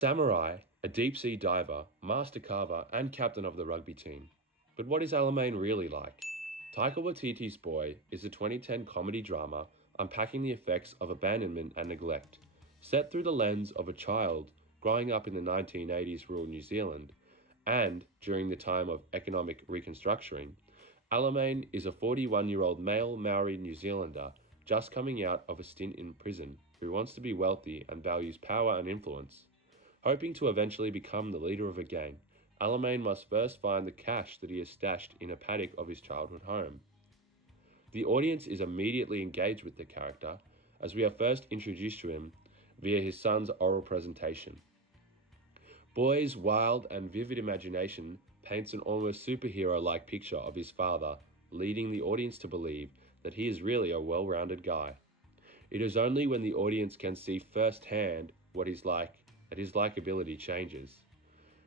Samurai, a deep-sea diver, master carver, and captain of the rugby team. But what is Alamein really like? Taika Waititi's Boy is a 2010 comedy drama unpacking the effects of abandonment and neglect, set through the lens of a child growing up in the 1980s rural New Zealand, and during the time of economic reconstruction. Alamein is a 41-year-old male Maori New Zealander just coming out of a stint in prison who wants to be wealthy and values power and influence. Hoping to eventually become the leader of a gang, Alamein must first find the cash that he has stashed in a paddock of his childhood home. The audience is immediately engaged with the character, as we are first introduced to him via his son's oral presentation. Boy's wild and vivid imagination paints an almost superhero-like picture of his father, leading the audience to believe that he is really a well-rounded guy. It is only when the audience can see firsthand what he's like that his likability changes.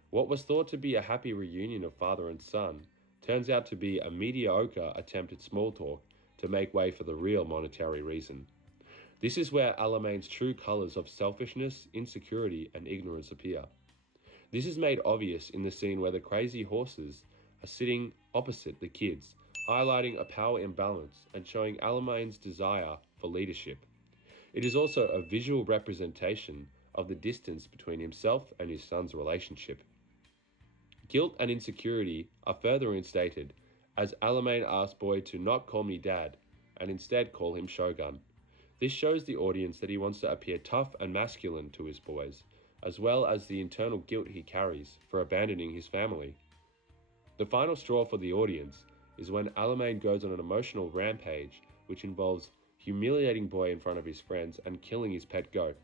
What was thought to be a happy reunion of father and son turns out to be a mediocre attempt at small talk to make way for the real monetary reason. This is where Alamein's true colours of selfishness, insecurity, and ignorance appear. This is made obvious in the scene where the crazy horses are sitting opposite the kids, highlighting a power imbalance and showing Alamein's desire for leadership. It is also a visual representation of the distance between himself and his son's relationship. Guilt and insecurity are further instated as Alamein asks Boy to not call me dad and instead call him Shogun. This shows the audience that he wants to appear tough and masculine to his boys, as well as the internal guilt he carries for abandoning his family. The final straw for the audience is when Alamein goes on an emotional rampage which involves humiliating Boy in front of his friends and killing his pet goat.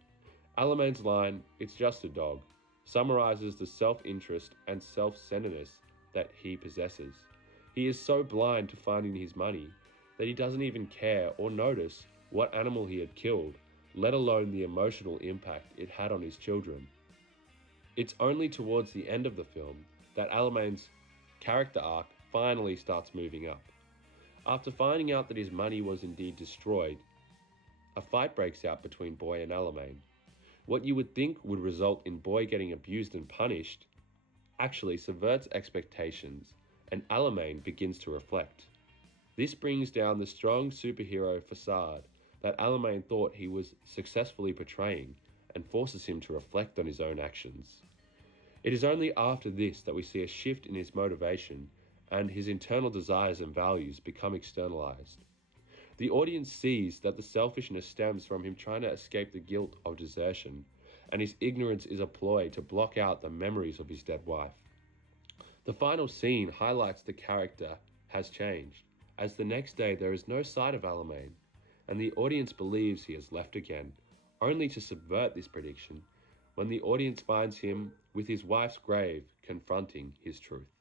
Alamein's line, "It's just a dog," summarizes the self-interest and self-centeredness that he possesses. He is so blind to finding his money that he doesn't even care or notice what animal he had killed, let alone the emotional impact it had on his children. It's only towards the end of the film that Alamein's character arc finally starts moving up. After finding out that his money was indeed destroyed, a fight breaks out between Boy and Alamein. What you would think would result in Boy getting abused and punished actually subverts expectations, and Alamein begins to reflect. This brings down the strong superhero facade that Alamein thought he was successfully portraying and forces him to reflect on his own actions. It is only after this that we see a shift in his motivation and his internal desires and values become externalized. The audience sees that the selfishness stems from him trying to escape the guilt of desertion, and his ignorance is a ploy to block out the memories of his dead wife. The final scene highlights the character has changed, as the next day there is no sight of Alamein, and the audience believes he has left again, only to subvert this prediction when the audience finds him with his wife's grave confronting his truth.